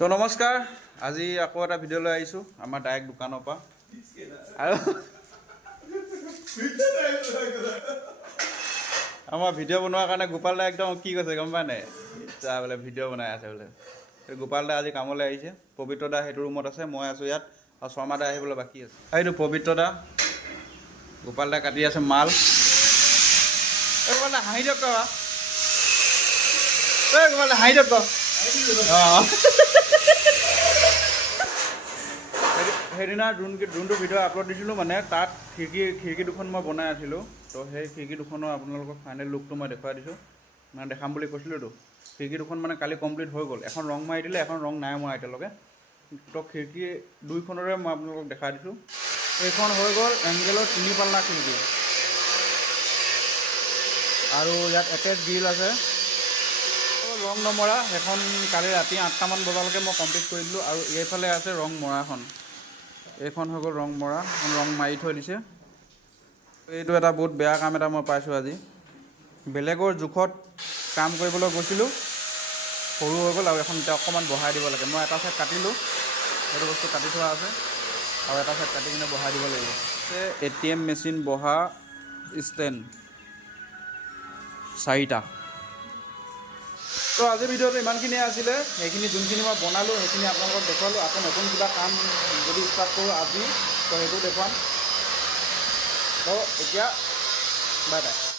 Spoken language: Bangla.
তো নমস্কাৰ আজি আকৌ এটা ভিডিঅ' লৈ আহিছোঁ আমাৰ ডাইৰেক্ট দোকানৰ পৰা। আৰু আমাৰ ভিডিঅ' বনোৱাৰ কাৰণে গোপাল দা একদম কি কৈছে গম পাই নাই বোলে ভিডিঅ' বনাই আছে বোলে। গোপাল দা আজি কামলৈ আহিছে। পবিত্ৰ দা সেইটো ৰুমত আছে মই আছোঁ ইয়াত। আৰু শৰ্মা দা আহিবলৈ বাকী আছে। এইটো পবিত্ৰ দা। গোপাল দা কাটি আছে মাল। গোপাল দা হাঁহি দিয়ক এই গোপাল দা হাঁহি দিয়ক হেৰি- সেইদিনা যোন যোনটো ভিডিঅ' আপলোড দিছিলোঁ মানে তাত খিৰিকী খিৰিকী দুখন মই বনাই আছিলোঁ। তো সেই খিৰিকী দুখনৰ আপোনালোকক ফাইনেল লুকটো মই দেখুৱাই দিছোঁ। মানে দেখাম বুলি কৈছিলোঁতো। খিৰিকী দুখন মানে কালি কমপ্লিট হৈ গ'ল। এখন ৰং মাৰি দিলে, এখন ৰং নাই মৰা এতিয়ালৈকে। তো খিৰিকী দুইখনৰে মই আপোনালোকক দেখাই দিছোঁ। এইখন হৈ গ'ল এংগেলৰ তিনি পাল্লা খিৰিকী। আৰু ইয়াত এটেচ গ্ৰিল আছে। ৰং নমৰা। সেইখন কালি ৰাতি আঠটামান বজালৈকে মই কমপ্লিট কৰি দিলোঁ আৰু এইফালে আছে ৰং মৰাখন। এইখন হৈ গ'ল ৰং মৰা। ৰং মাৰি থৈ দিছে। এইটো এটা বহুত বেয়া কাম এটা মই পাইছোঁ আজি। বেলেগৰ জোখত কাম কৰিবলৈ গৈছিলোঁ, সৰু হৈ গ'ল আৰু এখন এতিয়া অকণমান বঢ়াই দিব লাগে। মই এটা ছাইড কাটিলোঁ, সেইটো বস্তু কাটি থোৱা আছে। আৰু এটা ছাইড কাটি কিনে বঢ়াই দিব লাগিব। এ টি এম মেচিন বহা ষ্টেণ্ড চাৰিটা। তো আজিৰ ভিডিঅ'টো ইমানখিনিয়ে আছিলে। সেইখিনি যোনখিনি মই বনালোঁ, সেইখিনি আপোনালোকক দেখুৱালোঁ। আকৌ নতুন কিবা কাম যদি ষ্টাৰ্ট কৰোঁ আজি, তো সেইটো দেখুৱাম। তো এতিয়া বাই বাই